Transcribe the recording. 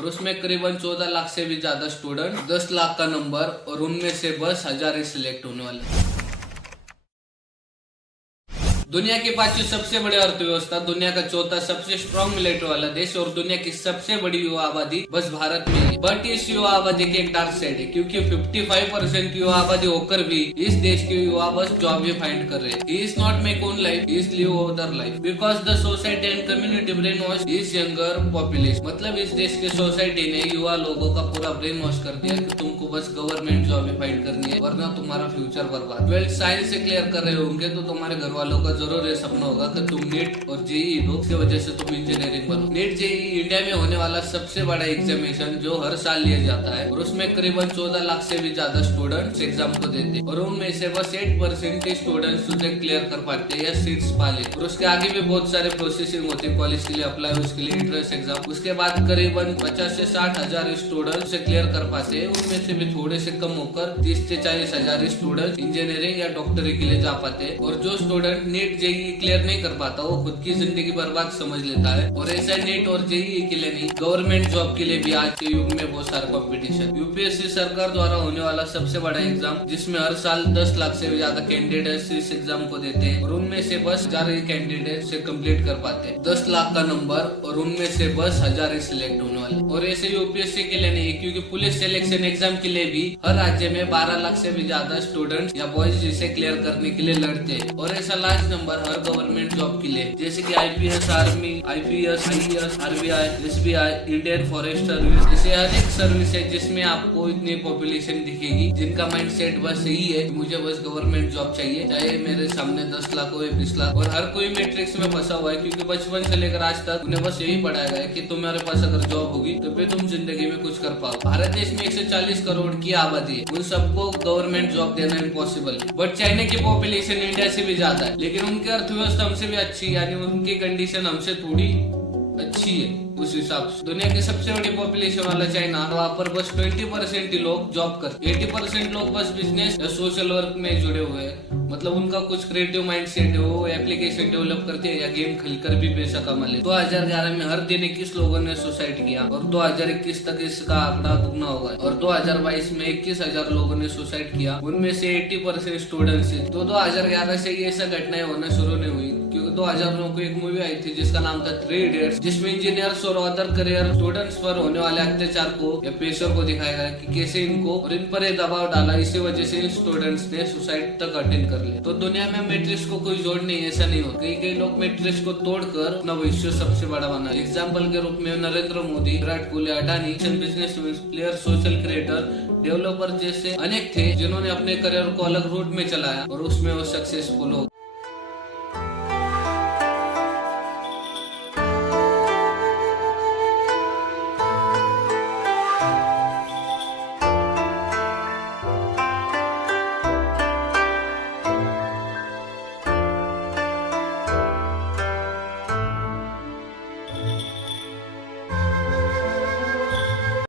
और उसमें करीबन 14 लाख से भी ज्यादा स्टूडेंट, 10 लाख का नंबर और उनमें से बस 1000 ही सिलेक्ट होने वाले। दुनिया की पांचवी सबसे बड़ी अर्थव्यवस्था, दुनिया का चौथा सबसे स्ट्रॉन्ग मिलिट्री वाला देश और दुनिया की सबसे बड़ी युवा आबादी बस भारत में है। बट इस युवा आबादी की एक डार्क साइड है, क्योंकि 55% की युवा आबादी होकर भी इस देश के युवा बस जॉब ही फाइंड कर रहे हैं। He is not make own life, he is live other life because the society and community brain wash is younger population. मतलब इस देश की सोसाइटी ने युवा लोगों का पूरा ब्रेन वॉश कर दिया कि तुमको बस गवर्नमेंट जॉब ही फाइंड करनी है, वरना तुम्हारा फ्यूचर बर्बाद। 12th साइंस से क्लियर कर रहे होंगे तो तुम्हारे घर वालों का जरूर ये सपना होगा कि तुम नीट और जेईई दो, उसकी वजह से तुम इंजीनियरिंग बनो। नीट जेईई इंडिया में होने वाला सबसे बड़ा एग्जामिनेशन जो हर साल लिया जाता है और उसमें करीबन 14 लाख से भी ज्यादा स्टूडेंट्स एग्जाम को देते हैं और उनमें से बस 8% के स्टूडेंट्स उसे क्लियर कर पाते हैं या सीट्स पा लेते। और उसके आगे भी बहुत सारे प्रोसेसिंग होती है, कॉलेज के लिए अप्लाई, उसके लिए एंट्रेंस एग्जाम। उसके बाद करीबन 50 से 60 हजार स्टूडेंट उसे क्लियर कर पाते हैं, उनमें से भी थोड़े से कम होकर 30 से 40 हजार स्टूडेंट इंजीनियरिंग या डॉक्टरी के लिए जा पाते हैं। और जो स्टूडेंट नीट जेईई क्लियर नहीं कर पाता वो खुद की जिंदगी बर्बाद समझ लेता है। और ऐसा नीट और जेईई के लिए नहीं, गवर्नमेंट जॉब के लिए भी आज के युग में बहुत सारा कंपटीशन। यूपीएससी सरकार द्वारा होने वाला सबसे बड़ा एग्जाम, जिसमें हर साल 10 लाख से भी ज्यादा कैंडिडेट्स इस एग्जाम को देते हैं और उनमें से बस 1000 ही कैंडिडेट से कंप्लीट कर पाते हैं। 10 लाख का नंबर और उनमें से बस 1000 ही सिलेक्ट होने वाले। और ऐसे यूपीएससी के लिए नहीं, क्योंकि पुलिस सिलेक्शन एग्जाम के लिए भी हर राज्य में 12 लाख से भी ज्यादा स्टूडेंट या बॉयज इसे क्लियर करने के लिए लड़ते हैं। और ऐसा लार्ज नंबर हर गवर्नमेंट जॉब के लिए, जैसे कि IPS, army, IPS, IAS, RBI, SBI, Indian forest service, ऐसे हर एक सर्विस है जिसमें आपको इतनी पॉपुलेशन दिखेगी जिनका माइंडसेट बस यही है कि मुझे बस गवर्नमेंट जॉब चाहिए, चाहे मेरे सामने 10 लाख हो या 20 लाख। और हर कोई मैट्रिक्स में फंसा हुआ है, क्योंकि बचपन से लेकर आज तक उन्हें बस यही पढ़ाया गया है कि तुम्हारे पास अगर जॉब होगी तो फिर तुम जिंदगी में कुछ कर पाओ। भारत देश में 140 करोड़ की आबादी है, उन सबको गवर्नमेंट जॉब देना इम्पॉसिबल है। बट चाइना की पॉपुलेशन इंडिया से भी ज्यादा है, लेकिन उनकी अर्थव्यवस्था हमसे भी अच्छी, यानी उनकी कंडीशन हमसे थोड़ी अच्छी है। उस हिसाब से दुनिया की सबसे बड़ी पॉपुलेशन वाला चाइना, वहाँ पर बस 20% ही लोग जॉब करते, 80% लोग बस बिजनेस या सोशल वर्क में जुड़े हुए हैं। मतलब उनका कुछ क्रिएटिव माइंडसेट है, वो एप्लीकेशन डेवलप करते हैं या गेम खेलकर भी पैसा कमा ले। 2011 में हर दिन 21 लोगों ने सुसाइड किया और 2021 तक इसका आंकड़ा दुगना होगा और 2022 में 21,000 लोगों ने सुसाइड किया, उनमें से 80% स्टूडेंट्स है। तो 2011 से ये ऐसा घटनाएं होना शुरू नहीं हुई, क्योंकि 2009 को एक मूवी आई थी जिसका नाम था 3 इडियट्स, जिसमें इंजीनियर्स और अदर करियर स्टूडेंट्स पर होने वाले अत्याचार को या प्रेशर को दिखाया गया कि कैसे इनको और इन पर दबाव डाला, इसी वजह से इन स्टूडेंट्स ने सुसाइड तक अटेंड कर लिया। तो दुनिया में मैट्रिक्स को कोई जोड़ नहीं, ऐसा नहीं हो। कई लोग मैट्रिक्स को तोड़कर अपना भविष्य सबसे बड़ा बना। एग्जाम्पल के रूप में Narendra Modi, Virat Kohli, Adani, business player, social creator, developer जैसे अनेक थे जिन्होंने अपने करियर को अलग रूट में चलाया और उसमें वो सक्सेसफुल हो।